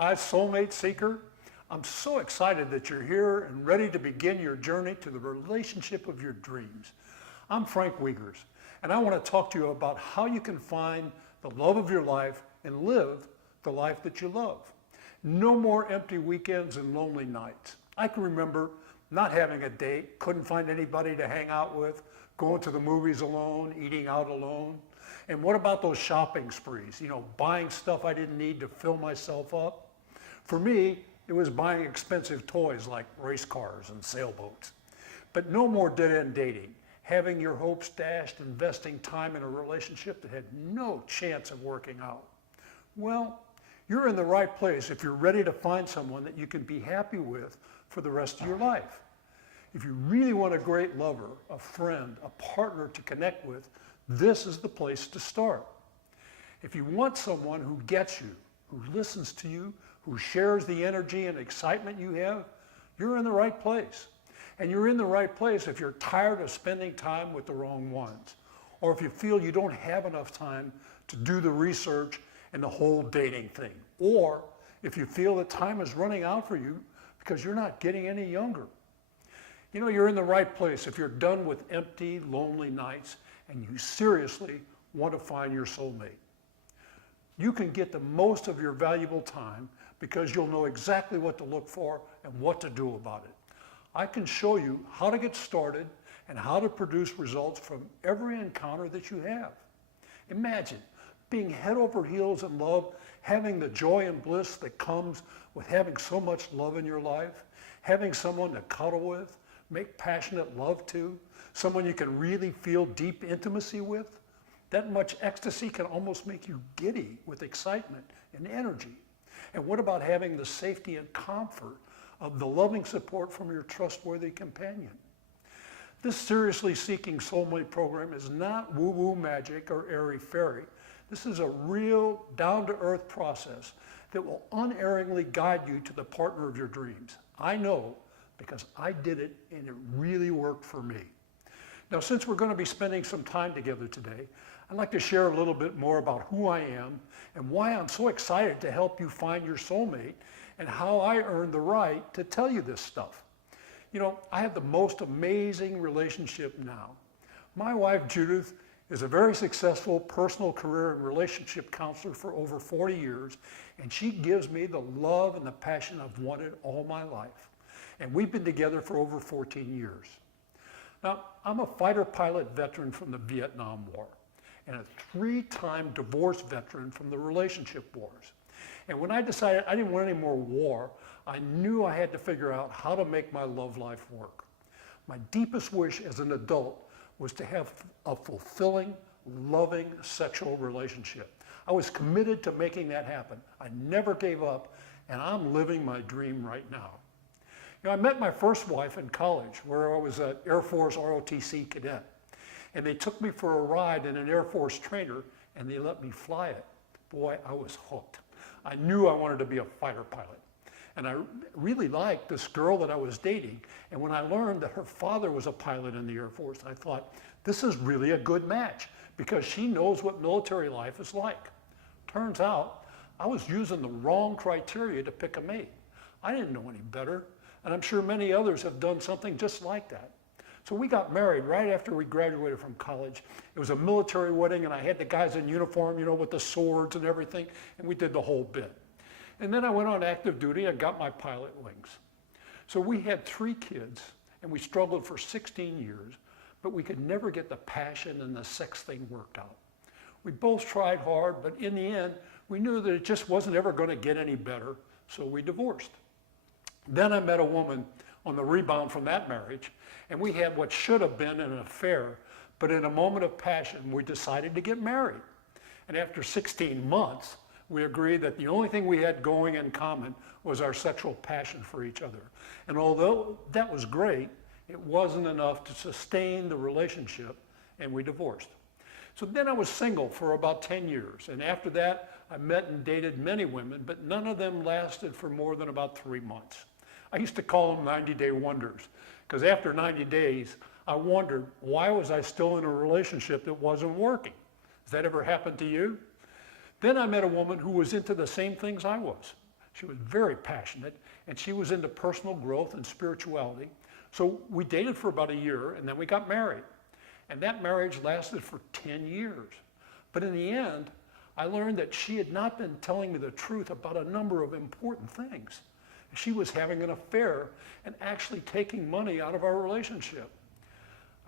Hi, Soulmate Seeker. I'm so excited that you're here and ready to begin your journey to the relationship of your dreams. I'm Frank Wiegers, and I want to talk to you about how you can find the love of your life and live the life that you love. No more empty weekends and lonely nights. I can remember not having a date, couldn't find anybody to hang out with, going to the movies alone, eating out alone. And what about those shopping sprees? Buying stuff I didn't need to fill myself up. For me, it was buying expensive toys like race cars and sailboats. But no more dead-end dating, having your hopes dashed, investing time in a relationship that had no chance of working out. Well, you're in the right place if you're ready to find someone that you can be happy with for the rest of your life. If you really want a great lover, a friend, a partner to connect with, this is the place to start. If you want someone who gets you, who listens to you, who shares the energy and excitement you have, you're in the right place. And you're in the right place if you're tired of spending time with the wrong ones, or if you feel you don't have enough time to do the research and the whole dating thing, or if you feel that time is running out for you because you're not getting any younger. You're in the right place if you're done with empty, lonely nights and you seriously want to find your soulmate. You can get the most of your valuable time because you'll know exactly what to look for and what to do about it. I can show you how to get started and how to produce results from every encounter that you have. Imagine being head over heels in love, having the joy and bliss that comes with having so much love in your life, having someone to cuddle with, make passionate love to, someone you can really feel deep intimacy with. That much ecstasy can almost make you giddy with excitement and energy. And what about having the safety and comfort of the loving support from your trustworthy companion? This seriously seeking soulmate program is not woo-woo magic or airy-fairy. This is a real down-to-earth process that will unerringly guide you to the partner of your dreams. I know because I did it and it really worked for me. Now, since we're going to be spending some time together today, I'd like to share a little bit more about who I am and why I'm so excited to help you find your soulmate and how I earned the right to tell you this stuff. I have the most amazing relationship now. My wife, Judith, is a very successful personal career and relationship counselor for over 40 years, and she gives me the love and the passion I've wanted all my life. And we've been together for over 14 years. Now, I'm a fighter pilot veteran from the Vietnam War and a 3-time divorce veteran from the relationship wars. And when I decided I didn't want any more war, I knew I had to figure out how to make my love life work. My deepest wish as an adult was to have a fulfilling, loving sexual relationship. I was committed to making that happen. I never gave up, and I'm living my dream right now. I met my first wife in college where I was an Air Force ROTC cadet. And they took me for a ride in an Air Force trainer and they let me fly it. Boy, I was hooked. I knew I wanted to be a fighter pilot. And I really liked this girl that I was dating. And when I learned that her father was a pilot in the Air Force, I thought, this is really a good match because she knows what military life is like. Turns out, I was using the wrong criteria to pick a mate. I didn't know any better. And I'm sure many others have done something just like that. So we got married right after we graduated from college. It was a military wedding and I had the guys in uniform, with the swords and everything, and we did the whole bit. And then I went on active duty. I got my pilot wings. So we had 3 kids and we struggled for 16 years, but we could never get the passion and the sex thing worked out. We both tried hard, but in the end, we knew that it just wasn't ever going to get any better, so we divorced. Then I met a woman on the rebound from that marriage, and we had what should have been an affair, but in a moment of passion, we decided to get married. And after 16 months, we agreed that the only thing we had going in common was our sexual passion for each other. And although that was great, it wasn't enough to sustain the relationship, and we divorced. So then I was single for about 10 years, and after that, I met and dated many women, but none of them lasted for more than about 3 months. I used to call them 90-day wonders, because after 90 days, I wondered, why was I still in a relationship that wasn't working? Has that ever happened to you? Then I met a woman who was into the same things I was. She was very passionate, and she was into personal growth and spirituality. So we dated for about a year, and then we got married. And that marriage lasted for 10 years. But in the end, I learned that she had not been telling me the truth about a number of important things. She was having an affair and actually taking money out of our relationship.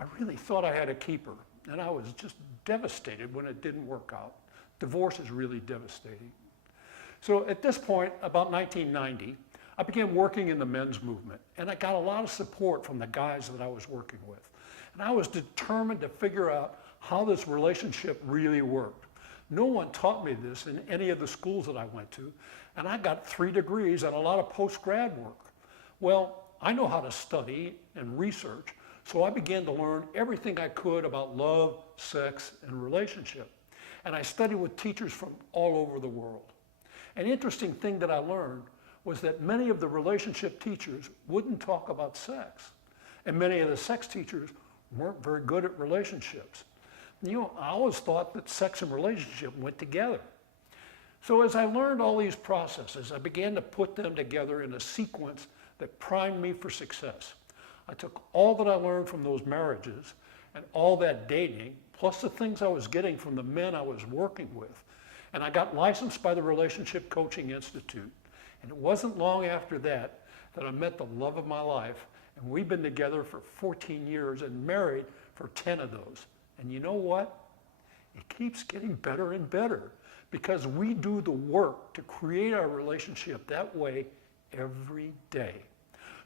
I really thought I had to keep her, and I was just devastated when it didn't work out. Divorce is really devastating. So at this point, about 1990, I began working in the men's movement, and I got a lot of support from the guys that I was working with. And I was determined to figure out how this relationship really worked. No one taught me this in any of the schools that I went to, and I got 3 degrees and a lot of post-grad work. Well, I know how to study and research, so I began to learn everything I could about love, sex, and relationship. And I studied with teachers from all over the world. An interesting thing that I learned was that many of the relationship teachers wouldn't talk about sex, and many of the sex teachers weren't very good at relationships. You know, I always thought that sex and relationship went together. So as I learned all these processes, I began to put them together in a sequence that primed me for success. I took all that I learned from those marriages and all that dating, plus the things I was getting from the men I was working with, and I got licensed by the Relationship Coaching Institute. And it wasn't long after that that I met the love of my life, and we've been together for 14 years and married for 10 of those. And you know what? It keeps getting better and better because we do the work to create our relationship that way every day.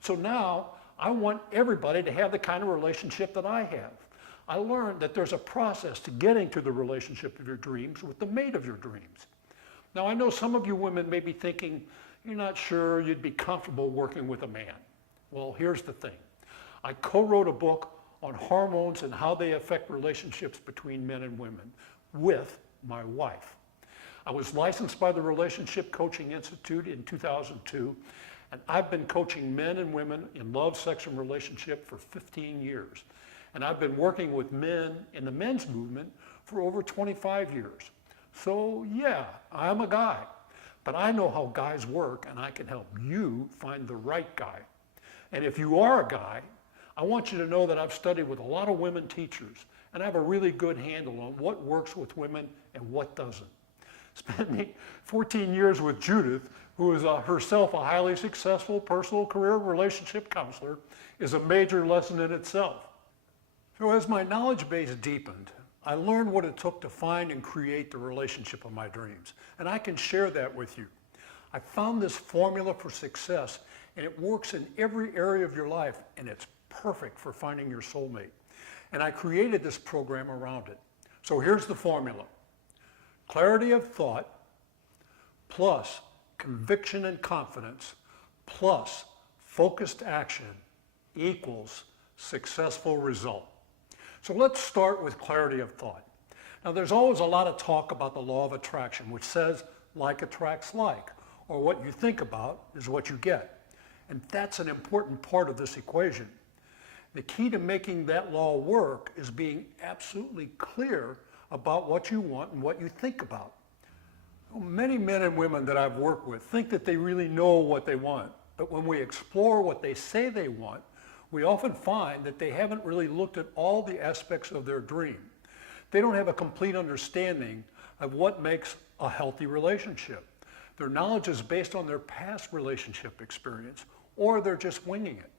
So now I want everybody to have the kind of relationship that I have. I learned that there's a process to getting to the relationship of your dreams with the mate of your dreams. Now I know some of you women may be thinking, you're not sure you'd be comfortable working with a man. Well, here's the thing. I co-wrote a book on hormones and how they affect relationships between men and women with my wife. I was licensed by the Relationship Coaching Institute in 2002, and I've been coaching men and women in love, sex, and relationship for 15 years. And I've been working with men in the men's movement for over 25 years. So yeah, I'm a guy, but I know how guys work, and I can help you find the right guy. And if you are a guy, I want you to know that I've studied with a lot of women teachers, and I have a really good handle on what works with women and what doesn't. Spending 14 years with Judith, who is herself a highly successful personal career relationship counselor, is a major lesson in itself. So as my knowledge base deepened, I learned what it took to find and create the relationship of my dreams, and I can share that with you. I found this formula for success, and it works in every area of your life, and it's perfect for finding your soulmate. And I created this program around it. So here's the formula. Clarity of thought plus conviction and confidence plus focused action equals successful result. So let's start with clarity of thought. Now there's always a lot of talk about the law of attraction, which says like attracts like, or what you think about is what you get. And that's an important part of this equation. The key to making that law work is being absolutely clear about what you want and what you think about. Many men and women that I've worked with think that they really know what they want, but when we explore what they say they want, we often find that they haven't really looked at all the aspects of their dream. They don't have a complete understanding of what makes a healthy relationship. Their knowledge is based on their past relationship experience, or they're just winging it.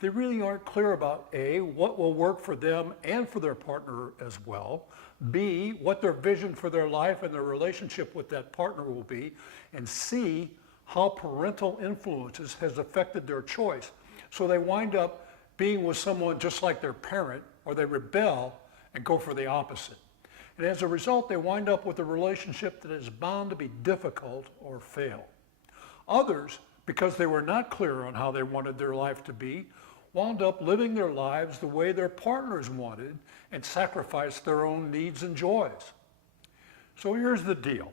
They really aren't clear about A, what will work for them and for their partner as well, B, what their vision for their life and their relationship with that partner will be, and C, how parental influences has affected their choice. So they wind up being with someone just like their parent, or they rebel and go for the opposite. And as a result, they wind up with a relationship that is bound to be difficult or fail. Others, because they were not clear on how they wanted their life to be, wound up living their lives the way their partners wanted and sacrificed their own needs and joys. So here's the deal.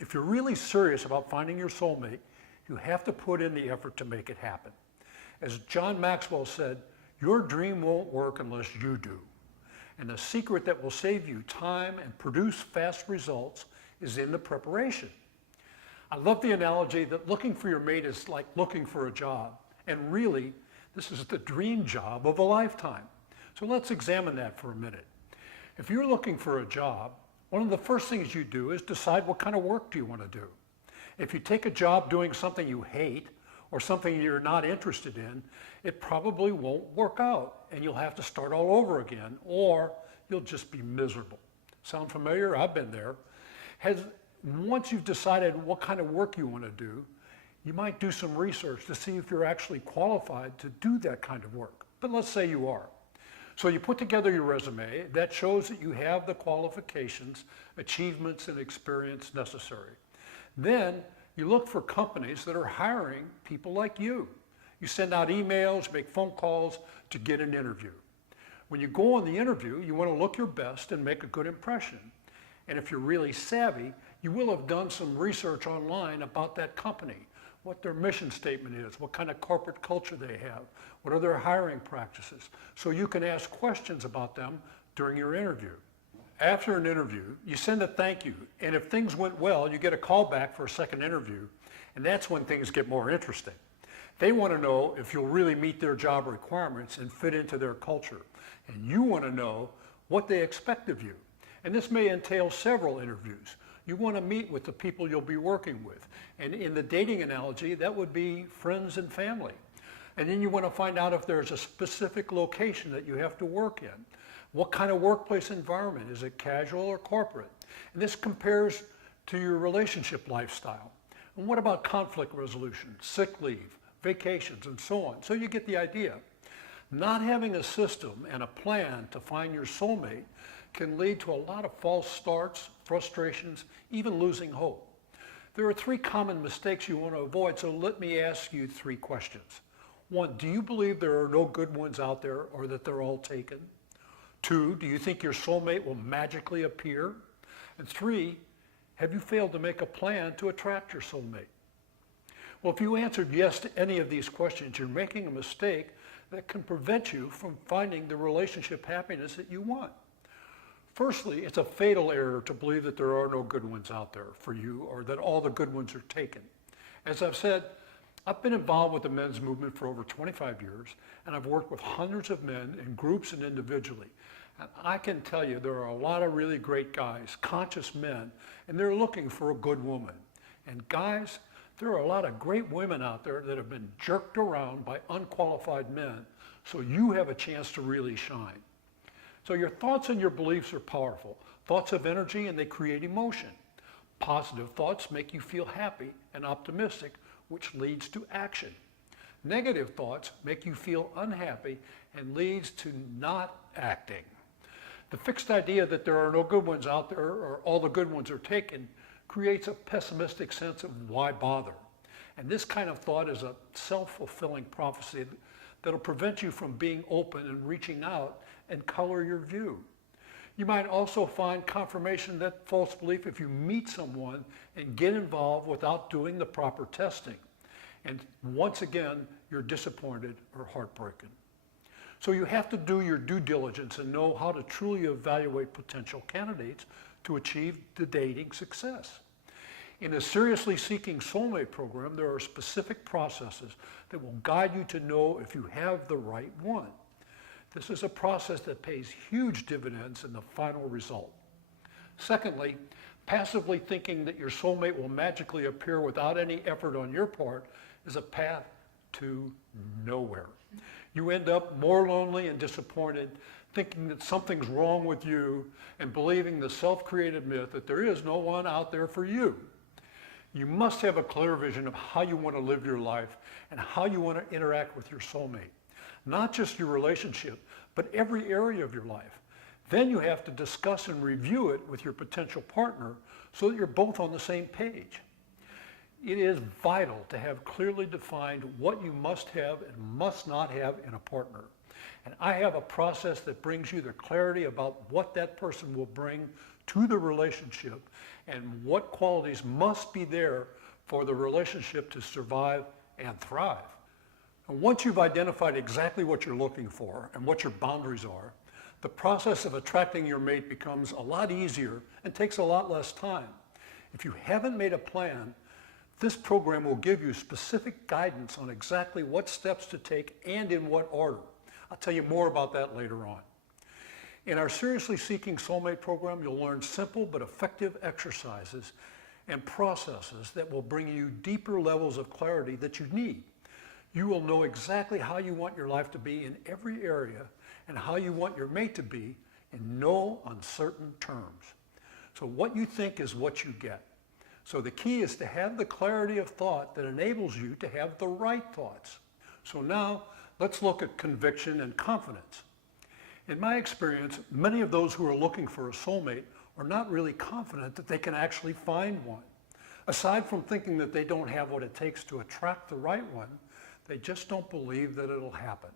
If you're really serious about finding your soulmate, you have to put in the effort to make it happen. As John Maxwell said, your dream won't work unless you do. And the secret that will save you time and produce fast results is in the preparation. I love the analogy that looking for your mate is like looking for a job. And really, this is the dream job of a lifetime. So let's examine that for a minute. If you're looking for a job, one of the first things you do is decide what kind of work do you want to do. If you take a job doing something you hate or something you're not interested in, it probably won't work out and you'll have to start all over again, or you'll just be miserable. Sound familiar? I've been there. Once you've decided what kind of work you want to do, you might do some research to see if you're actually qualified to do that kind of work. But let's say you are. So you put together your resume that shows that you have the qualifications, achievements, and experience necessary. Then you look for companies that are hiring people like you. You send out emails, make phone calls to get an interview. When you go on the interview, you want to look your best and make a good impression. And if you're really savvy, you will have done some research online about that company, what their mission statement is, what kind of corporate culture they have, what are their hiring practices, so you can ask questions about them during your interview. After an interview, you send a thank you, and if things went well, you get a call back for a second interview, and that's when things get more interesting. They want to know if you'll really meet their job requirements and fit into their culture, and you want to know what they expect of you. And this may entail several interviews. You want to meet with the people you'll be working with. And in the dating analogy, that would be friends and family. And then you want to find out if there's a specific location that you have to work in. What kind of workplace environment? Is it casual or corporate? And this compares to your relationship lifestyle. And what about conflict resolution, sick leave, vacations, and so on? So you get the idea. Not having a system and a plan to find your soulmate can lead to a lot of false starts, frustrations, even losing hope. There are three common mistakes you want to avoid, so let me ask you three questions. One, do you believe there are no good ones out there or that they're all taken? Two, do you think your soulmate will magically appear? And three, have you failed to make a plan to attract your soulmate? Well, if you answered yes to any of these questions, you're making a mistake that can prevent you from finding the relationship happiness that you want. Firstly, it's a fatal error to believe that there are no good ones out there for you or that all the good ones are taken. As I've said, I've been involved with the men's movement for over 25 years, and I've worked with hundreds of men in groups and individually. And I can tell you there are a lot of really great guys, conscious men, and they're looking for a good woman. And guys, there are a lot of great women out there that have been jerked around by unqualified men, so you have a chance to really shine. So your thoughts and your beliefs are powerful. Thoughts have energy and they create emotion. Positive thoughts make you feel happy and optimistic, which leads to action. Negative thoughts make you feel unhappy and leads to not acting. The fixed idea that there are no good ones out there or all the good ones are taken creates a pessimistic sense of why bother. And this kind of thought is a self-fulfilling prophecy that'll prevent you from being open and reaching out and color your view. You might also find confirmation that false belief if you meet someone and get involved without doing the proper testing. And once again, you're disappointed or heartbroken. So you have to do your due diligence and know how to truly evaluate potential candidates to achieve the dating success. In the Seriously Seeking Soulmate program, there are specific processes that will guide you to know if you have the right one. This is a process that pays huge dividends in the final result. Secondly, passively thinking that your soulmate will magically appear without any effort on your part is a path to nowhere. You end up more lonely and disappointed, thinking that something's wrong with you and believing the self-created myth that there is no one out there for you. You must have a clear vision of how you want to live your life and how you want to interact with your soulmate. Not just your relationship, but every area of your life. Then you have to discuss and review it with your potential partner so that you're both on the same page. It is vital to have clearly defined what you must have and must not have in a partner. And I have a process that brings you the clarity about what that person will bring to the relationship and what qualities must be there for the relationship to survive and thrive. And once you've identified exactly what you're looking for and what your boundaries are, the process of attracting your mate becomes a lot easier and takes a lot less time. If you haven't made a plan, This program will give you specific guidance on exactly what steps to take and in what order. I'll tell you more about that later on. In our Seriously Seeking Soulmate program, you'll learn simple but effective exercises and processes that will bring you deeper levels of clarity that you need. You will know exactly how you want your life to be in every area and how you want your mate to be in no uncertain terms. So what you think is what you get. So the key is to have the clarity of thought that enables you to have the right thoughts. So now let's look at conviction and confidence. In my experience, many of those who are looking for a soulmate are not really confident that they can actually find one. Aside from thinking that they don't have what it takes to attract the right one, they just don't believe that it'll happen.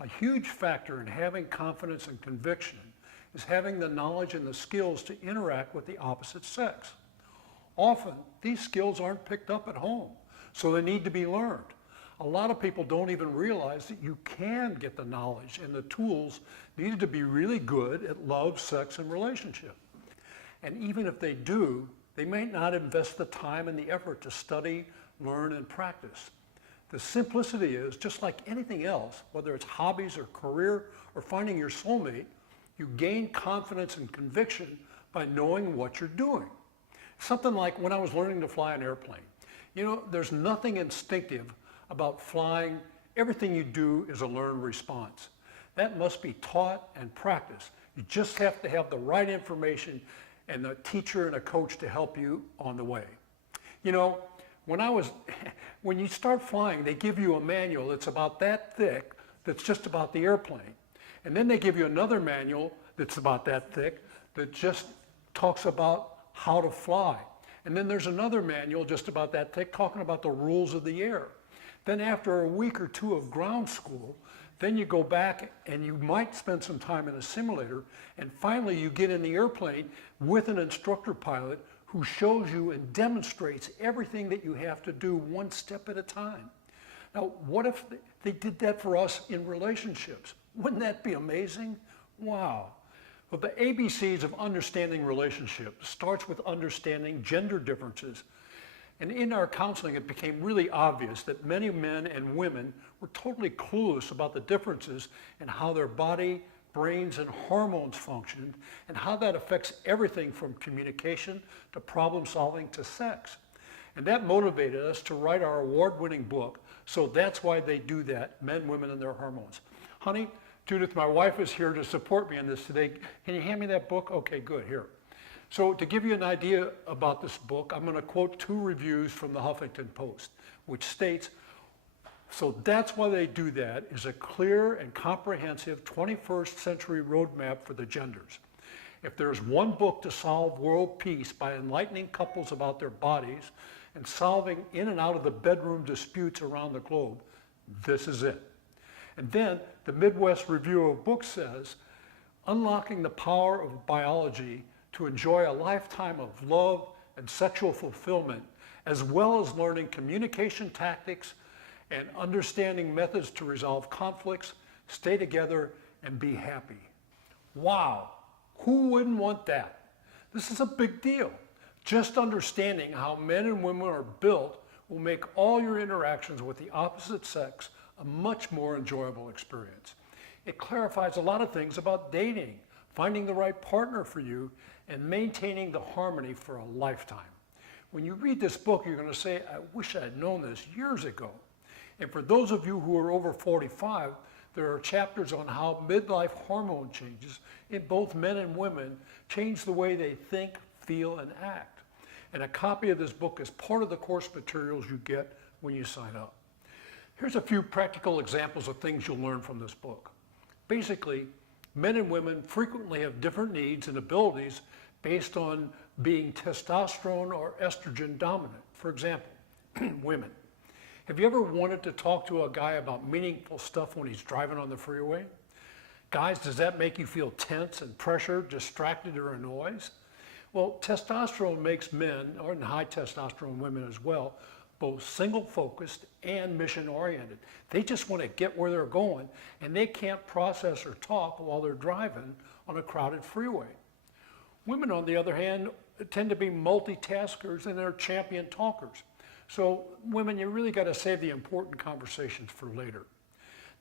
A huge factor in having confidence and conviction is having the knowledge and the skills to interact with the opposite sex. Often, these skills aren't picked up at home, so they need to be learned. A lot of people don't even realize that you can get the knowledge and the tools needed to be really good at love, sex, and relationship. And even if they do, they may not invest the time and the effort to study, learn, and practice. The simplicity is, just like anything else, whether it's hobbies or career or finding your soulmate, you gain confidence and conviction by knowing what you're doing. Something like when I was learning to fly an airplane. You know, there's nothing instinctive about flying. Everything you do is a learned response. That must be taught and practiced. You just have to have the right information and a teacher and a coach to help you on the way. You know, when you start flying, they give you a manual that's about that thick, that's just about the airplane. And then they give you another manual that's about that thick, that just talks about how to fly. And then there's another manual just about that thick talking about the rules of the air. Then after a week or two of ground school, then you go back and you might spend some time in a simulator, and finally you get in the airplane with an instructor pilot who shows you and demonstrates everything that you have to do one step at a time. Now, what if they did that for us in relationships? Wouldn't that be amazing? Wow. Well, the ABCs of understanding relationships starts with understanding gender differences. And in our counseling, it became really obvious that many men and women were totally clueless about the differences in how their body, brains, and hormones functioned, and how that affects everything from communication to problem solving to sex. And that motivated us to write our award-winning book. So that's why they do that, Men, Women, and Their Hormones. Honey, Judith, my wife, is here to support me in this today. Can you hand me that book? Okay, good, here. So to give you an idea about this book, I'm going to quote 2 reviews from the Huffington Post, which states, so that's why they do that, is a clear and comprehensive 21st century roadmap for the genders. If there's one book to solve world peace by enlightening couples about their bodies and solving in and out of the bedroom disputes around the globe, this is it. And then the Midwest Review of Books says, unlocking the power of biology to enjoy a lifetime of love and sexual fulfillment, as well as learning communication tactics and understanding methods to resolve conflicts, stay together, and be happy. Wow, who wouldn't want that? This is a big deal. Just understanding how men and women are built will make all your interactions with the opposite sex a much more enjoyable experience. It clarifies a lot of things about dating, finding the right partner for you, and maintaining the harmony for a lifetime. When you read this book, you're going to say, I wish I had known this years ago. And for those of you who are over 45, there are chapters on how midlife hormone changes in both men and women change the way they think, feel, and act. And a copy of this book is part of the course materials you get when you sign up. Here's a few practical examples of things you'll learn from this book. Basically, men and women frequently have different needs and abilities based on being testosterone or estrogen dominant. For example, women. Have you ever wanted to talk to a guy about meaningful stuff when he's driving on the freeway? Guys, does that make you feel tense and pressured, distracted, or annoyed? Well, testosterone makes men, or high testosterone women as well, both single-focused and mission-oriented. They just want to get where they're going, and they can't process or talk while they're driving on a crowded freeway. Women, on the other hand, tend to be multitaskers and they're champion talkers. So women, you really got to save the important conversations for later.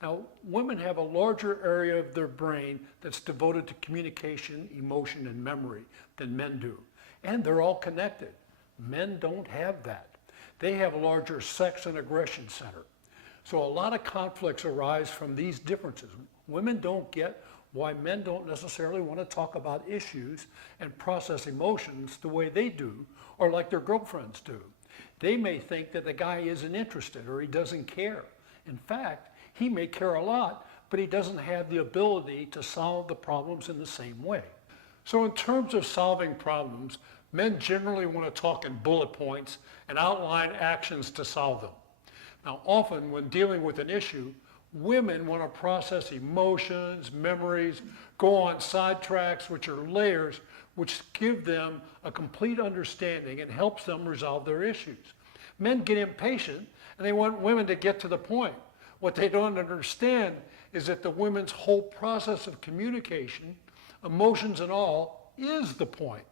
Now, women have a larger area of their brain that's devoted to communication, emotion, and memory than men do. And they're all connected. Men don't have that. They have a larger sex and aggression center. So a lot of conflicts arise from these differences. Women don't get why men don't necessarily want to talk about issues and process emotions the way they do, or like their girlfriends do. They may think that the guy isn't interested or he doesn't care. In fact, he may care a lot, but he doesn't have the ability to solve the problems in the same way. So in terms of solving problems, men generally want to talk in bullet points and outline actions to solve them. Now, often when dealing with an issue, women want to process emotions, memories, go on sidetracks, which are layers, which give them a complete understanding and helps them resolve their issues. Men get impatient and they want women to get to the point. What they don't understand is that the women's whole process of communication, emotions and all, is the point.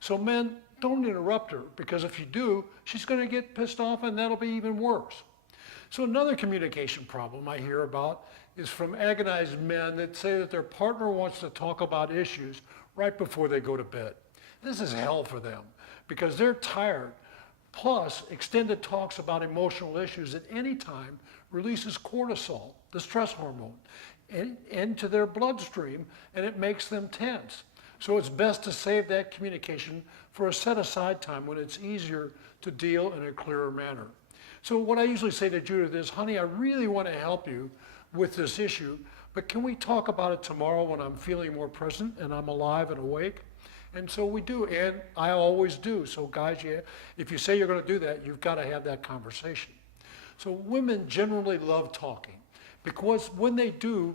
So men, don't interrupt her, because if you do, she's going to get pissed off and that'll be even worse. So another communication problem I hear about is from agonized men that say that their partner wants to talk about issues right before they go to bed. This is hell for them because they're tired. Plus, extended talks about emotional issues at any time releases cortisol, the stress hormone, into their bloodstream, and it makes them tense. So it's best to save that communication for a set-aside time when it's easier to deal in a clearer manner. So what I usually say to Judith is, honey, I really want to help you with this issue, but can we talk about it tomorrow when I'm feeling more present and I'm alive and awake? And so we do, and I always do. So guys, if you say you're going to do that, you've got to have that conversation. So women generally love talking because when they do,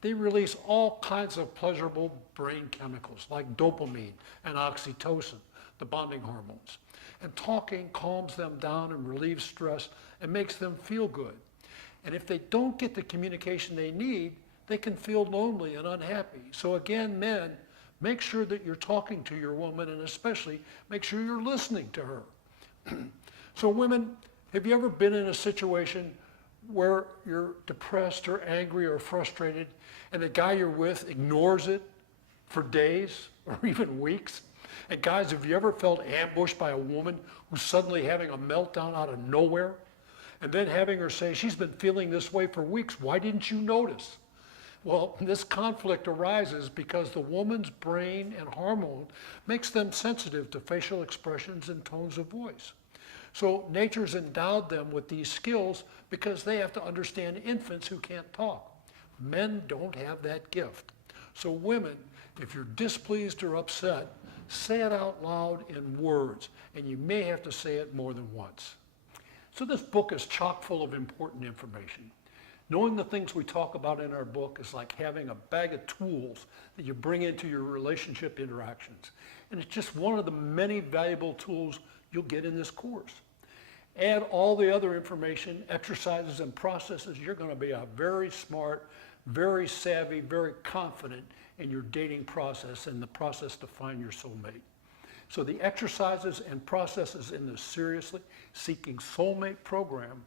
they release all kinds of pleasurable brain chemicals like dopamine and oxytocin, the bonding hormones. And talking calms them down and relieves stress and makes them feel good. And if they don't get the communication they need, they can feel lonely and unhappy. So again, men, make sure that you're talking to your woman, and especially make sure you're listening to her. So women, have you ever been in a situation where you're depressed or angry or frustrated and the guy you're with ignores it for days or even weeks? And guys, have you ever felt ambushed by a woman who's suddenly having a meltdown out of nowhere? And then having her say, she's been feeling this way for weeks, why didn't you notice? Well, this conflict arises because the woman's brain and hormone makes them sensitive to facial expressions and tones of voice. So nature's endowed them with these skills because they have to understand infants who can't talk. Men don't have that gift. So women, if you're displeased or upset, say it out loud in words, and you may have to say it more than once. So this book is chock full of important information. Knowing the things we talk about in our book is like having a bag of tools that you bring into your relationship interactions. And it's just one of the many valuable tools you'll get in this course. Add all the other information, exercises, and processes, you're going to be a very smart, very savvy, very confident in your dating process and the process to find your soulmate. So the exercises and processes in the Seriously Seeking Soulmate program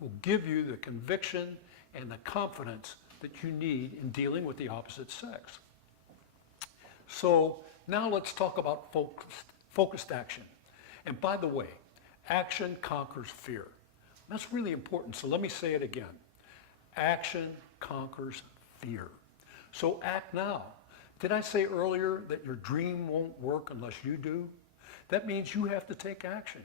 will give you the conviction and the confidence that you need in dealing with the opposite sex. So now let's talk about focused action. And by the way, action conquers fear. That's really important, so let me say it again. Action conquers fear. So act now. Did I say earlier that your dream won't work unless you do? That means you have to take action.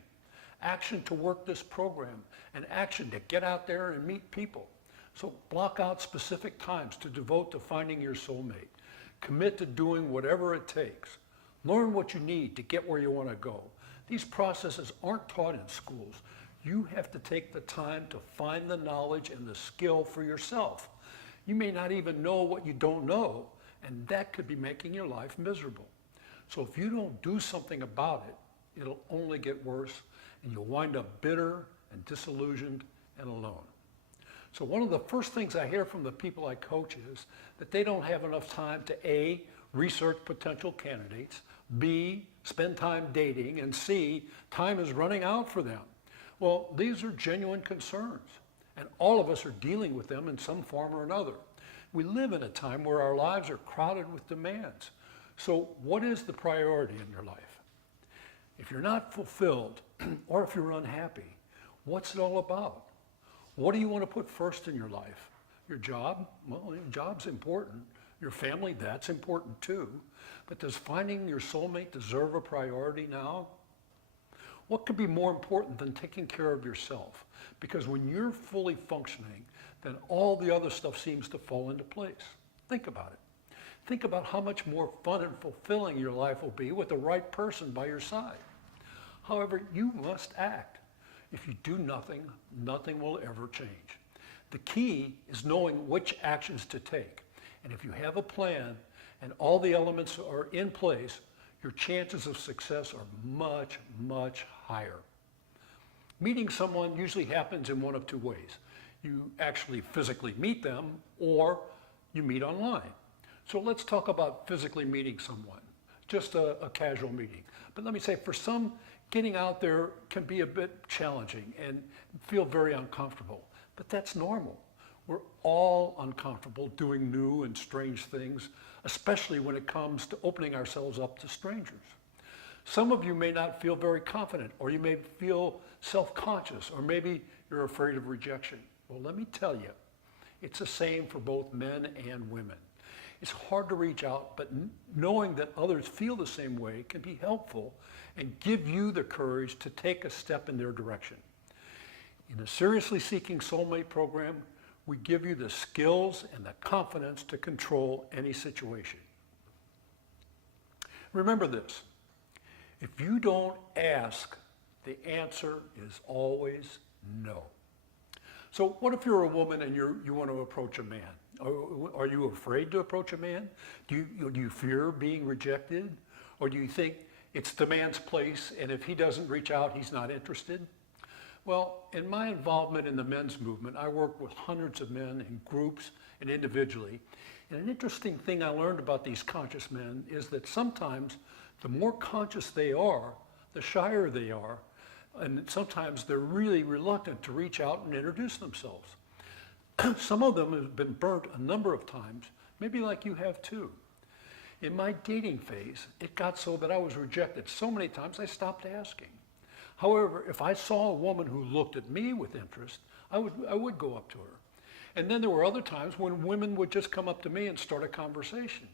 Action to work this program, and action to get out there and meet people. So block out specific times to devote to finding your soulmate. Commit to doing whatever it takes. Learn what you need to get where you want to go. These processes aren't taught in schools. You have to take the time to find the knowledge and the skill for yourself. You may not even know what you don't know, and that could be making your life miserable. So if you don't do something about it, it'll only get worse, and you'll wind up bitter and disillusioned and alone. So one of the first things I hear from the people I coach is that they don't have enough time to A, research potential candidates, B, spend time dating, and C, time is running out for them. Well, these are genuine concerns, and all of us are dealing with them in some form or another. We live in a time where our lives are crowded with demands. So what is the priority in your life? If you're not fulfilled, or if you're unhappy, what's it all about? What do you want to put first in your life? Your job? Well, your job's important. Your family, that's important too. But does finding your soulmate deserve a priority now? What could be more important than taking care of yourself? Because when you're fully functioning, then all the other stuff seems to fall into place. Think about it. Think about how much more fun and fulfilling your life will be with the right person by your side. However, you must act. If you do nothing, nothing will ever change. The key is knowing which actions to take. And if you have a plan and all the elements are in place, your chances of success are much, much higher. Meeting someone usually happens in one of two ways. You actually physically meet them, or you meet online. So let's talk about physically meeting someone, just a casual meeting. But let me say, for some, getting out there can be a bit challenging and feel very uncomfortable, but that's normal. We're all uncomfortable doing new and strange things, especially when it comes to opening ourselves up to strangers. Some of you may not feel very confident, or you may feel self-conscious, or maybe you're afraid of rejection. Well, let me tell you, it's the same for both men and women. It's hard to reach out, but knowing that others feel the same way can be helpful and give you the courage to take a step in their direction. In the Seriously Seeking Soulmate program, we give you the skills and the confidence to control any situation. Remember this, if you don't ask, the answer is always no. So what if you're a woman and you want to approach a man? Are you afraid to approach a man? Do you fear being rejected? Or do you think it's the man's place, and if he doesn't reach out, he's not interested? Well, in my involvement in the men's movement, I work with hundreds of men in groups and individually. And an interesting thing I learned about these conscious men is that sometimes the more conscious they are, the shyer they are, and sometimes they're really reluctant to reach out and introduce themselves. Some of them have been burnt a number of times, maybe like you have too. In my dating phase, it got so that I was rejected so many times I stopped asking. However, if I saw a woman who looked at me with interest, I would go up to her. And then there were other times when women would just come up to me and start a conversation.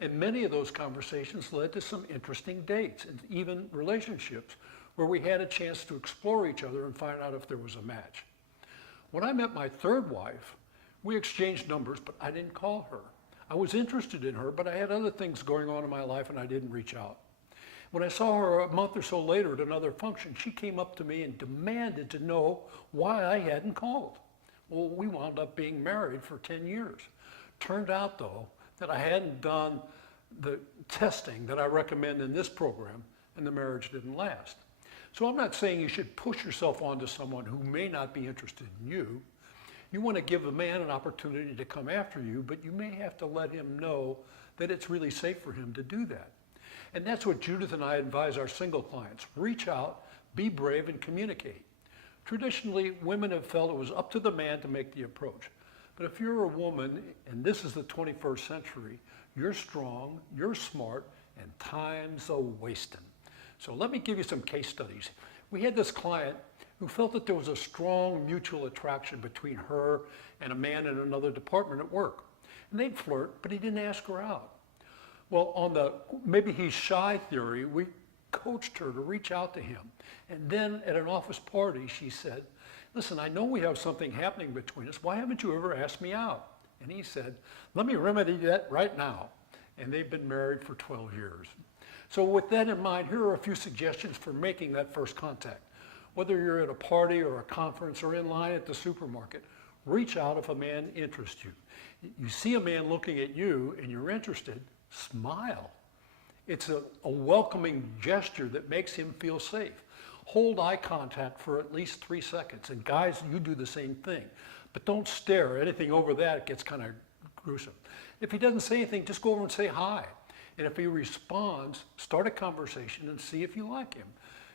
And many of those conversations led to some interesting dates and even relationships where we had a chance to explore each other and find out if there was a match. When I met my third wife, we exchanged numbers, but I didn't call her. I was interested in her, but I had other things going on in my life and I didn't reach out. When I saw her a month or so later at another function, she came up to me and demanded to know why I hadn't called. Well, we wound up being married for 10 years. Turned out, though, that I hadn't done the testing that I recommend in this program, and the marriage didn't last. So I'm not saying you should push yourself onto someone who may not be interested in you. You want to give a man an opportunity to come after you, but you may have to let him know that it's really safe for him to do that. And that's what Judith and I advise our single clients. Reach out, be brave, and communicate. Traditionally, women have felt it was up to the man to make the approach. But if you're a woman, and this is the 21st century, you're strong, you're smart, and time's a-wasting. So let me give you some case studies. We had this client who felt that there was a strong mutual attraction between her and a man in another department at work. And they'd flirt, but he didn't ask her out. Well, on the maybe he's shy theory, we coached her to reach out to him. And then at an office party, she said, listen, I know we have something happening between us. Why haven't you ever asked me out? And he said, let me remedy that right now. And they've been married for 12 years. So with that in mind, here are a few suggestions for making that first contact. Whether you're at a party or a conference or in line at the supermarket, reach out if a man interests you. You see a man looking at you and you're interested, smile. It's a welcoming gesture that makes him feel safe. Hold eye contact for at least 3 seconds. And guys, you do the same thing. But don't stare. Anything over that gets kind of gruesome. If he doesn't say anything, just go over and say hi. And if he responds, start a conversation and see if you like him.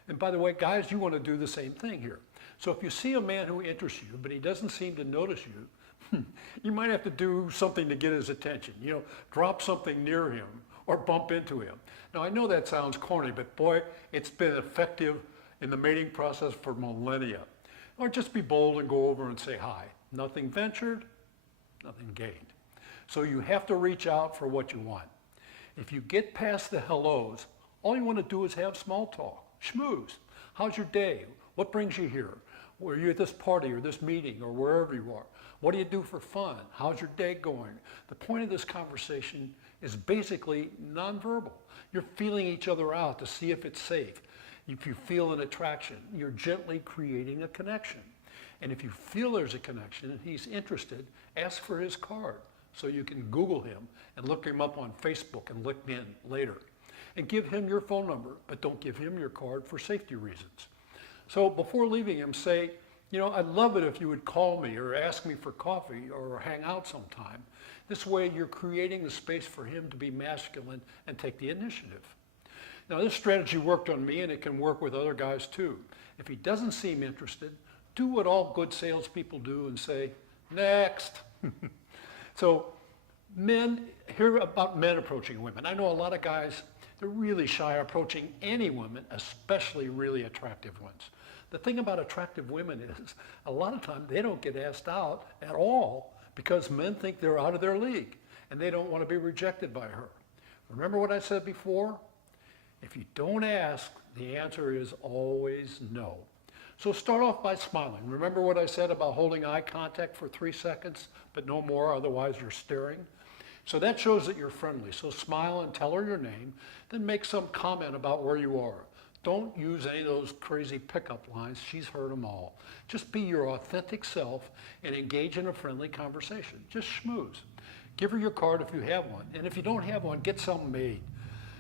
And by the way, guys, you want to do the same thing here. So if you see a man who interests you, but he doesn't seem to notice you, you might have to do something to get his attention. Drop something near him or bump into him. Now I know that sounds corny, but boy, it's been effective in the mating process for millennia. Or just be bold and go over and say hi. Nothing ventured, nothing gained. So you have to reach out for what you want. If you get past the hellos, all you want to do is have small talk, schmooze. How's your day? What brings you here? Were you at this party or this meeting or wherever you are? What do you do for fun? How's your day going? The point of this conversation is basically nonverbal. You're feeling each other out to see if it's safe. If you feel an attraction, you're gently creating a connection. And if you feel there's a connection and he's interested, ask for his card so you can Google him and look him up on Facebook and LinkedIn later. And give him your phone number, but don't give him your card for safety reasons. So before leaving him, say, I'd love it if you would call me or ask me for coffee or hang out sometime. This way you're creating the space for him to be masculine and take the initiative. Now this strategy worked on me and it can work with other guys too. If he doesn't seem interested, do what all good salespeople do and say, next. So hear about men approaching women. I know a lot of guys, they're really shy approaching any woman, especially really attractive ones. The thing about attractive women is a lot of times they don't get asked out at all because men think they're out of their league and they don't want to be rejected by her. Remember what I said before? If you don't ask, the answer is always no. So start off by smiling. Remember what I said about holding eye contact for 3 seconds, but no more, otherwise you're staring? So that shows that you're friendly. So smile and tell her your name, then make some comment about where you are. Don't use any of those crazy pickup lines. She's heard them all. Just be your authentic self and engage in a friendly conversation. Just schmooze. Give her your card if you have one. And if you don't have one, get some made.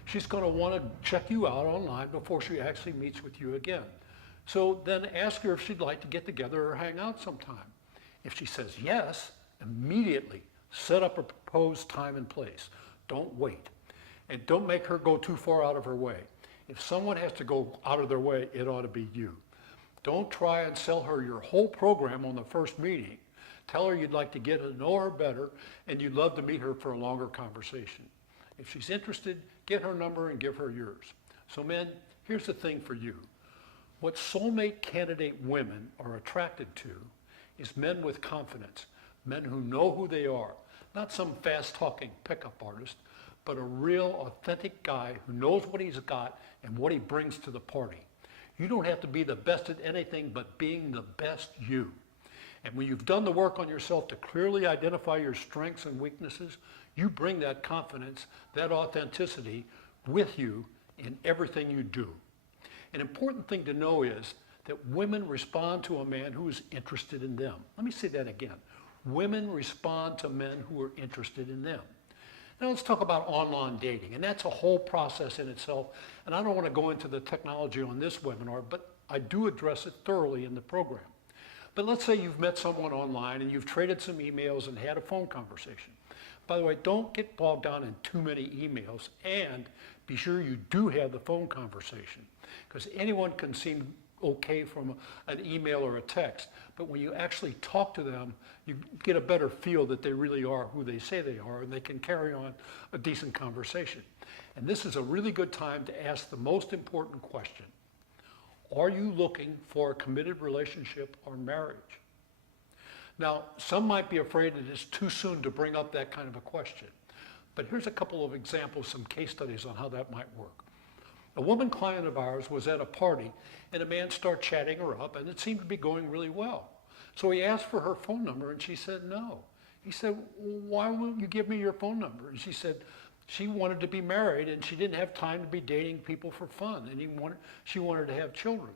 She's going to want to check you out online before she actually meets with you again. So then ask her if she'd like to get together or hang out sometime. If she says yes, immediately set up a proposed time and place. Don't wait. And don't make her go too far out of her way. If someone has to go out of their way, it ought to be you. Don't try and sell her your whole program on the first meeting. Tell her you'd like to get to know her better and you'd love to meet her for a longer conversation. If she's interested, get her number and give her yours. So men, here's the thing for you. What soulmate candidate women are attracted to is men with confidence, men who know who they are, not some fast-talking pickup artist, but a real authentic guy who knows what he's got and what he brings to the party. You don't have to be the best at anything but being the best you. And when you've done the work on yourself to clearly identify your strengths and weaknesses, you bring that confidence, that authenticity with you in everything you do. An important thing to know is that women respond to a man who is interested in them. Let me say that again. Women respond to men who are interested in them. Now let's talk about online dating, and that's a whole process in itself, and I don't want to go into the technology on this webinar, but I do address it thoroughly in the program. But let's say you've met someone online and you've traded some emails and had a phone conversation. By the way, don't get bogged down in too many emails, and be sure you do have the phone conversation, because anyone can seem okay from an email or a text, but when you actually talk to them, you get a better feel that they really are who they say they are, and they can carry on a decent conversation. And this is a really good time to ask the most important question. Are you looking for a committed relationship or marriage? Now, some might be afraid that it's too soon to bring up that kind of a question, but here's a couple of examples, some case studies on how that might work. A woman client of ours was at a party and a man started chatting her up and it seemed to be going really well. So he asked for her phone number and she said no. He said, well, why won't you give me your phone number? And she said she wanted to be married and she didn't have time to be dating people for fun, and she wanted to have children.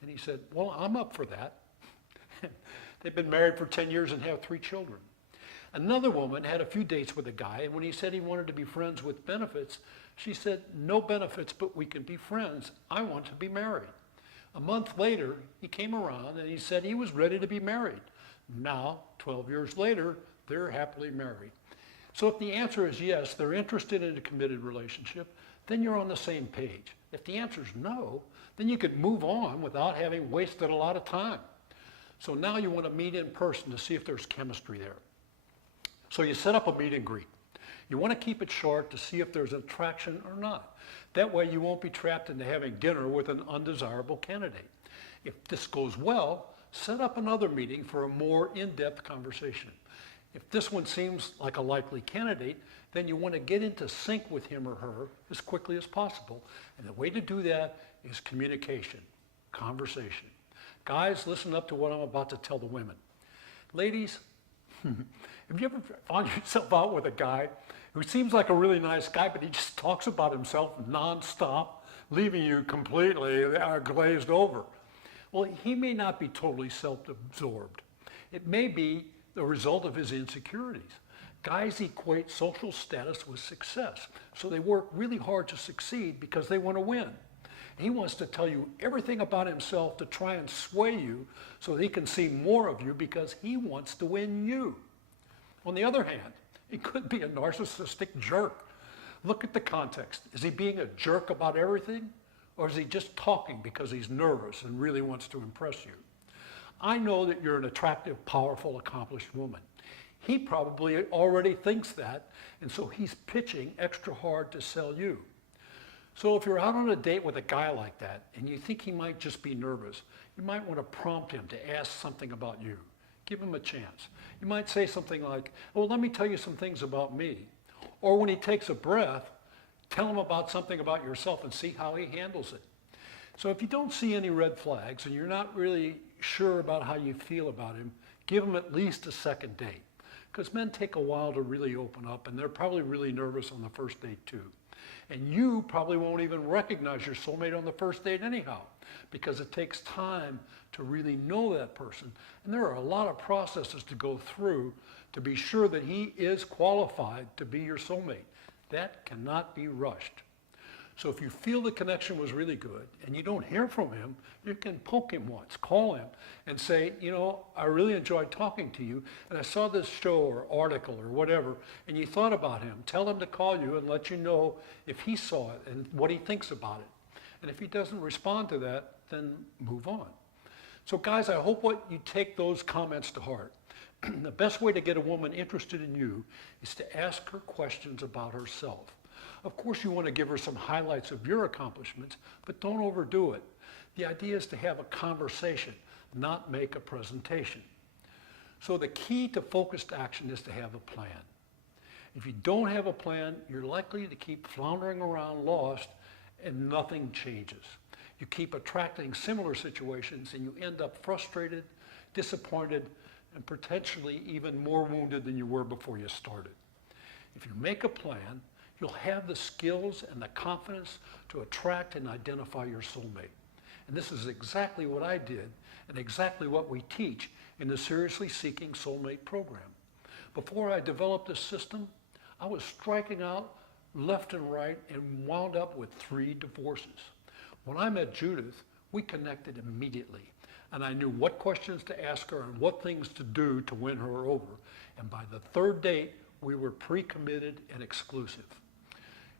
And he said, well, I'm up for that. They've been married for 10 years and have 3 children. Another woman had a few dates with a guy, and when he said he wanted to be friends with benefits, she said, no benefits, but we can be friends. I want to be married. A month later, he came around and he said he was ready to be married. Now, 12 years later, they're happily married. So if the answer is yes, they're interested in a committed relationship, then you're on the same page. If the answer is no, Then you could move on without having wasted a lot of time. So now you want to meet in person to see if there's chemistry there. So you set up a meet and greet. You want to keep it short to see if there's attraction or not. That way you won't be trapped into having dinner with an undesirable candidate. If this goes well, set up another meeting for a more in-depth conversation. If this one seems like a likely candidate, then you want to get into sync with him or her as quickly as possible. And the way to do that is communication, conversation. Guys, listen up to what I'm about to tell the women. Ladies, have you ever found yourself out with a guy who seems like a really nice guy, but he just talks about himself nonstop, leaving you completely glazed over? Well, he may not be totally self-absorbed. It may be the result of his insecurities. Guys equate social status with success, so they work really hard to succeed because they want to win. He wants to tell you everything about himself to try and sway you so that he can see more of you because he wants to win you. On the other hand, he could be a narcissistic jerk. Look at the context. Is he being a jerk about everything? Or is he just talking because he's nervous and really wants to impress you? I know that you're an attractive, powerful, accomplished woman. He probably already thinks that, and so he's pitching extra hard to sell you. So if you're out on a date with a guy like that and you think he might just be nervous, you might want to prompt him to ask something about you. Give him a chance. You might say something like, well, let me tell you some things about me. Or when he takes a breath, tell him about something about yourself and see how he handles it. So if you don't see any red flags and you're not really sure about how you feel about him, give him at least a second date. Because men take a while to really open up, and they're probably really nervous on the first date too. And you probably won't even recognize your soulmate on the first date anyhow, because it takes time to really know that person. And there are a lot of processes to go through to be sure that he is qualified to be your soulmate. That cannot be rushed. So if you feel the connection was really good and you don't hear from him, you can poke him once, call him and say, you know, I really enjoyed talking to you and I saw this show or article or whatever and you thought about him. Tell him to call you and let you know if he saw it and what he thinks about it. And if he doesn't respond to that, then move on. So guys, I hope you take those comments to heart. The best way to get a woman interested in you is to ask her questions about herself. Of course, you want to give her some highlights of your accomplishments, but don't overdo it. The idea is to have a conversation, not make a presentation. So the key to focused action is to have a plan. If you don't have a plan, you're likely to keep floundering around lost and nothing changes. You keep attracting similar situations and you end up frustrated, disappointed, and potentially even more wounded than you were before you started. If you make a plan, you'll have the skills and the confidence to attract and identify your soulmate. And this is exactly what I did and exactly what we teach in the Seriously Seeking Soulmate program. Before I developed this system, I was striking out left and right and wound up with 3 divorces. When I met Judith, we connected immediately. And I knew what questions to ask her and what things to do to win her over. And by the 3rd date, we were pre-committed and exclusive.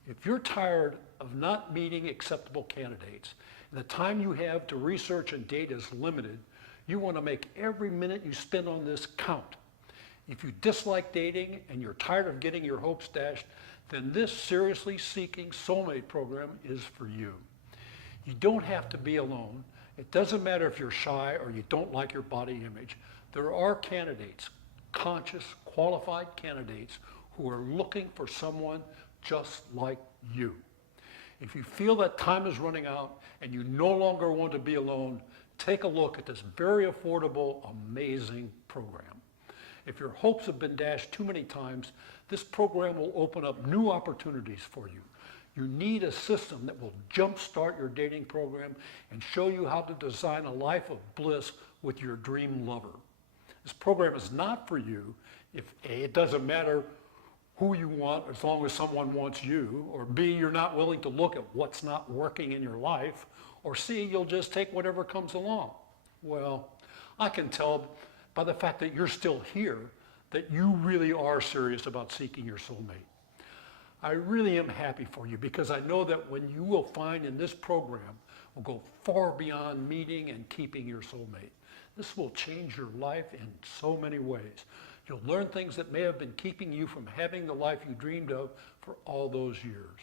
If you're tired of not meeting acceptable candidates, and the time you have to research and date is limited, you want to make every minute you spend on this count. If you dislike dating and you're tired of getting your hopes dashed, then this Seriously Seeking Soulmate program is for you. You don't have to be alone. It doesn't matter if you're shy or you don't like your body image. There are candidates, conscious, qualified candidates who are looking for someone just like you. If you feel that time is running out and you no longer want to be alone, take a look at this very affordable, amazing program. If your hopes have been dashed too many times, this program will open up new opportunities for you. You need a system that will jumpstart your dating program and show you how to design a life of bliss with your dream lover. This program is not for you if A, it doesn't matter who you want as long as someone wants you, or B, you're not willing to look at what's not working in your life, or C, you'll just take whatever comes along. Well, I can tell by the fact that you're still here that you really are serious about seeking your soulmate. I really am happy for you because I know that when you will find in this program will go far beyond meeting and keeping your soulmate. This will change your life in so many ways. You'll learn things that may have been keeping you from having the life you dreamed of for all those years.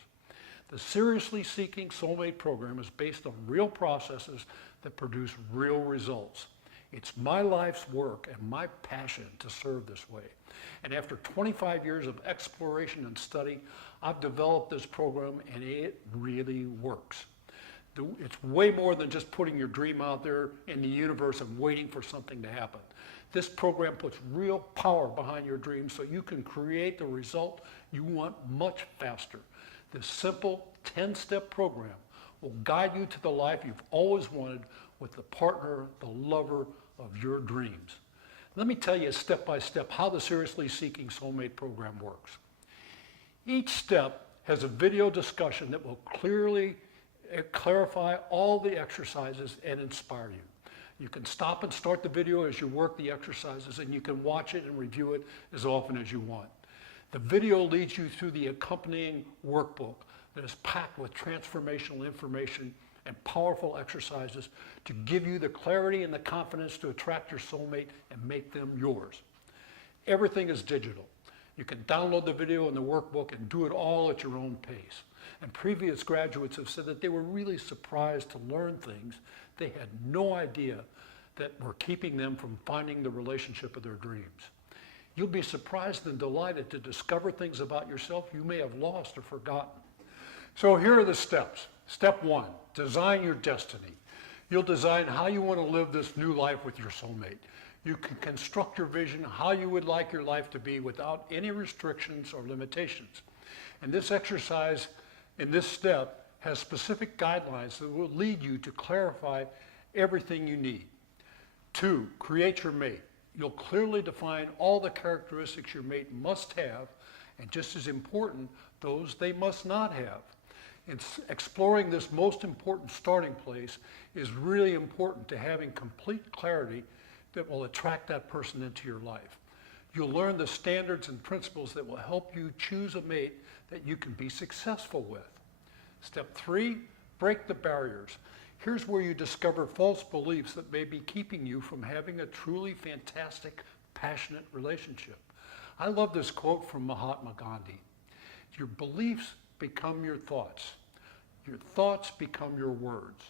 The Seriously Seeking Soulmate program is based on real processes that produce real results. It's my life's work and my passion to serve this way. And after 25 years of exploration and study, I've developed this program and it really works. It's way more than just putting your dream out there in the universe and waiting for something to happen. This program puts real power behind your dreams so you can create the result you want much faster. This simple 10-step program will guide you to the life you've always wanted with the partner, the lover of your dreams. Let me tell you step by step how the Seriously Seeking Soulmate program works. Each step has a video discussion that will clearly clarify all the exercises and inspire you. You can stop and start the video as you work the exercises, and you can watch it and review it as often as you want. The video leads you through the accompanying workbook that is packed with transformational information and powerful exercises to give you the clarity and the confidence to attract your soulmate and make them yours. Everything is digital. You can download the video and the workbook and do it all at your own pace. And previous graduates have said that they were really surprised to learn things they had no idea that were keeping them from finding the relationship of their dreams. You'll be surprised and delighted to discover things about yourself you may have lost or forgotten. So here are the steps. Step 1, design your destiny. You'll design how you want to live this new life with your soulmate. You can construct your vision how you would like your life to be without any restrictions or limitations. And this exercise in this step has specific guidelines that will lead you to clarify everything you need. 2, create your mate. You'll clearly define all the characteristics your mate must have, and just as important, those they must not have. Exploring this most important starting place is really important to having complete clarity that will attract that person into your life. You'll learn the standards and principles that will help you choose a mate that you can be successful with. Step 3, break the barriers. Here's where you discover false beliefs that may be keeping you from having a truly fantastic, passionate relationship. I love this quote from Mahatma Gandhi. Your beliefs become your thoughts. Your thoughts become your words.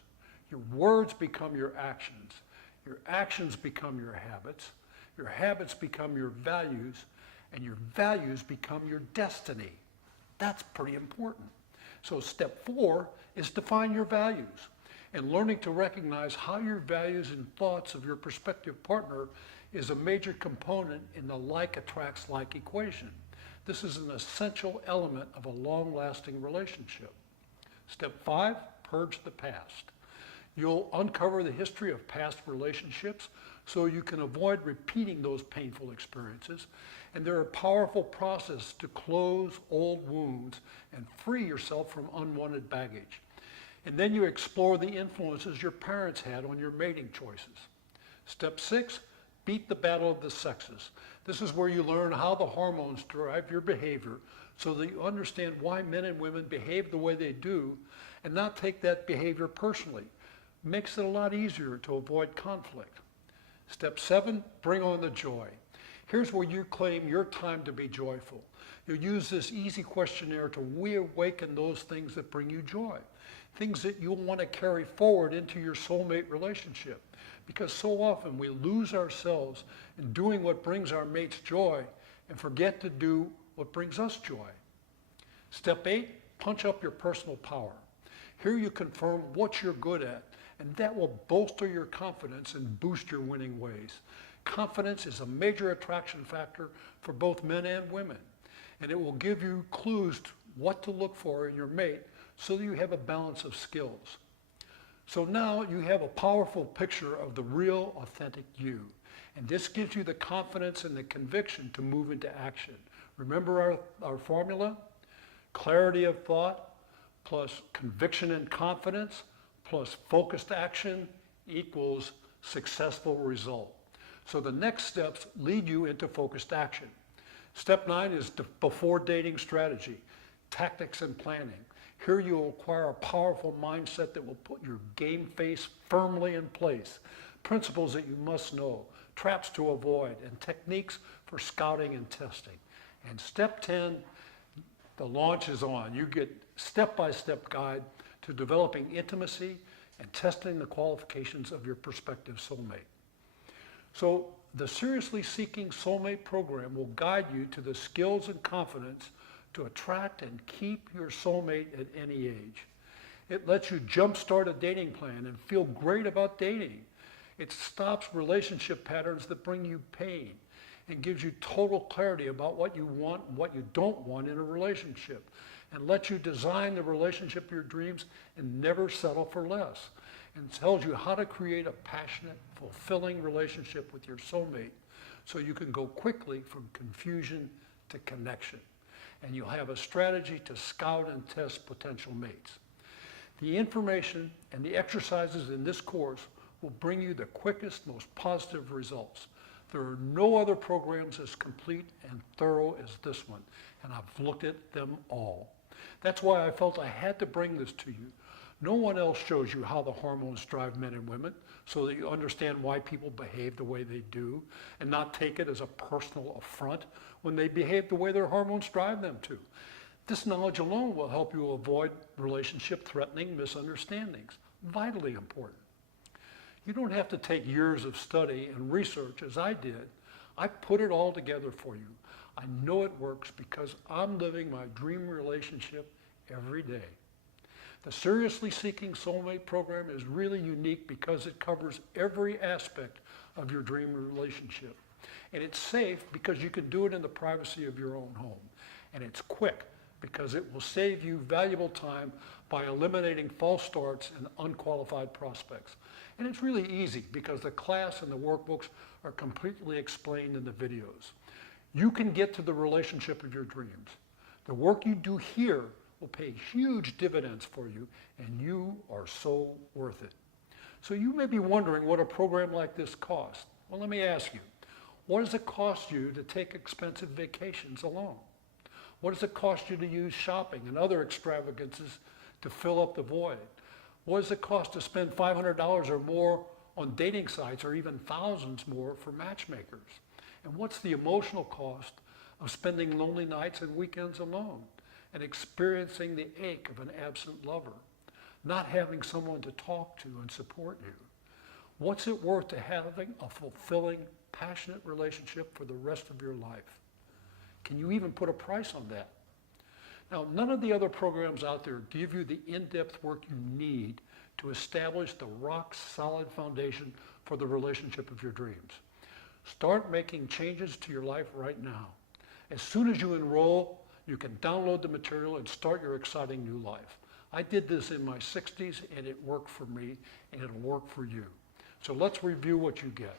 Your words become your actions. Your actions become your habits. Your habits become your values. And your values become your destiny. That's pretty important. So step 4 is define your values. And learning to recognize how your values and thoughts of your prospective partner is a major component in the like attracts like equation. This is an essential element of a long-lasting relationship. Step 5, purge the past. You'll uncover the history of past relationships so you can avoid repeating those painful experiences. And they're a powerful process to close old wounds and free yourself from unwanted baggage. And then you explore the influences your parents had on your mating choices. Step 6, beat the battle of the sexes. This is where you learn how the hormones drive your behavior so that you understand why men and women behave the way they do and not take that behavior personally. Makes it a lot easier to avoid conflict. Step 7, bring on the joy. Here's where you claim your time to be joyful. You'll use this easy questionnaire to reawaken those things that bring you joy. Things that you'll want to carry forward into your soulmate relationship. Because so often we lose ourselves in doing what brings our mates joy and forget to do what brings us joy. Step 8, punch up your personal power. Here you confirm what you're good at, and that will bolster your confidence and boost your winning ways. Confidence is a major attraction factor for both men and women, and it will give you clues to what to look for in your mate so that you have a balance of skills. So now you have a powerful picture of the real, authentic you, and this gives you the confidence and the conviction to move into action. Remember our formula? Clarity of thought plus conviction and confidence plus focused action equals successful result. So the next steps lead you into focused action. Step 9 is before dating strategy, tactics and planning. Here you'll acquire a powerful mindset that will put your game face firmly in place, principles that you must know, traps to avoid, and techniques for scouting and testing. And step 10, the launch is on. You get step-by-step guide to developing intimacy and testing the qualifications of your prospective soulmate. So the Seriously Seeking Soulmate program will guide you to the skills and confidence to attract and keep your soulmate at any age. It lets you jumpstart a dating plan and feel great about dating. It stops relationship patterns that bring you pain and gives you total clarity about what you want and what you don't want in a relationship, and lets you design the relationship of your dreams and never settle for less, and tells you how to create a passionate, fulfilling relationship with your soulmate so you can go quickly from confusion to connection. And you'll have a strategy to scout and test potential mates. The information and the exercises in this course will bring you the quickest, most positive results. There are no other programs as complete and thorough as this one, and I've looked at them all. That's why I felt I had to bring this to you. No one else shows you how the hormones drive men and women so that you understand why people behave the way they do and not take it as a personal affront when they behave the way their hormones drive them to. This knowledge alone will help you avoid relationship-threatening misunderstandings. Vitally important. You don't have to take years of study and research as I did. I put it all together for you. I know it works because I'm living my dream relationship every day. The Seriously Seeking Soulmate program is really unique because it covers every aspect of your dream relationship. And it's safe because you can do it in the privacy of your own home. And it's quick because it will save you valuable time by eliminating false starts and unqualified prospects. And it's really easy because the class and the workbooks are completely explained in the videos. You can get to the relationship of your dreams. The work you do here will pay huge dividends for you, and you are so worth it. So you may be wondering what a program like this costs. Well, let me ask you, what does it cost you to take expensive vacations alone? What does it cost you to use shopping and other extravagances to fill up the void? What does it cost to spend $500 or more on dating sites, or even thousands more for matchmakers? And what's the emotional cost of spending lonely nights and weekends alone and experiencing the ache of an absent lover, not having someone to talk to and support you? What's it worth to having a fulfilling, passionate relationship for the rest of your life? Can you even put a price on that? Now, none of the other programs out there give you the in-depth work you need to establish the rock-solid foundation for the relationship of your dreams. Start making changes to your life right now. As soon as you enroll, you can download the material and start your exciting new life. I did this in my 60s, and it worked for me, and it'll work for you. So let's review what you get.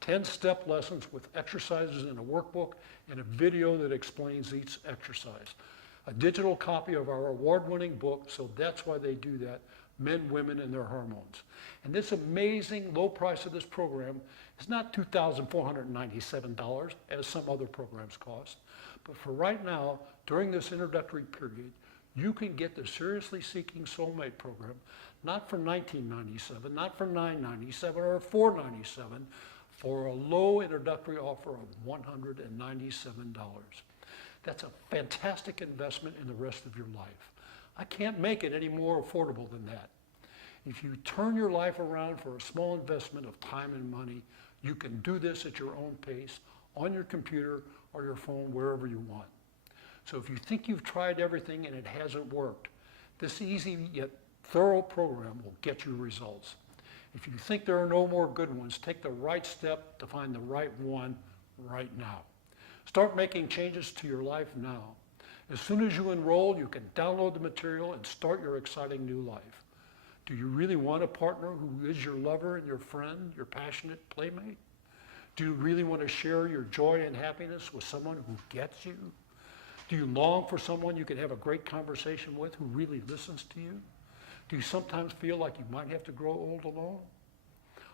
10-step lessons with exercises in a workbook and a video that explains each exercise. A digital copy of our award-winning book, So That's Why They Do That, Men, Women, and Their Hormones. And this amazing low price of this program is not $2,497, as some other programs cost. But for right now, during this introductory period, you can get the Seriously Seeking Soulmate program, not for $1997, not for $997 or $497, for a low introductory offer of $197. That's a fantastic investment in the rest of your life. I can't make it any more affordable than that. If you turn your life around for a small investment of time and money, you can do this at your own pace, on your computer or your phone, wherever you want. So if you think you've tried everything and it hasn't worked, this easy yet thorough program will get you results. If you think there are no more good ones, take the right step to find the right one right now. Start making changes to your life now. As soon as you enroll, you can download the material and start your exciting new life. Do you really want a partner who is your lover and your friend, your passionate playmate? Do you really want to share your joy and happiness with someone who gets you? Do you long for someone you can have a great conversation with who really listens to you? Do you sometimes feel like you might have to grow old alone?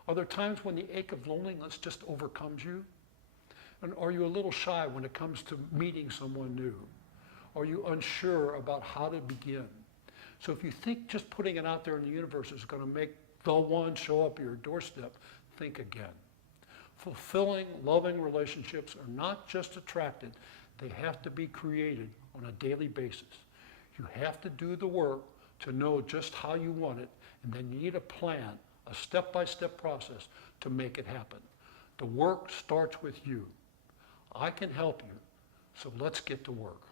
Are there times when the ache of loneliness just overcomes you? And are you a little shy when it comes to meeting someone new? Are you unsure about how to begin? So if you think just putting it out there in the universe is going to make the one show up at your doorstep, think again. Fulfilling, loving relationships are not just attracted, they have to be created on a daily basis. You have to do the work to know just how you want it, and then you need a plan, a step-by-step process to make it happen. The work starts with you. I can help you, so let's get to work.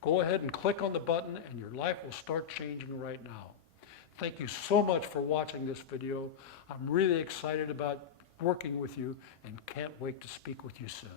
Go ahead and click on the button and your life will start changing right now. Thank you so much for watching this video. I'm really excited about working with you and can't wait to speak with you soon.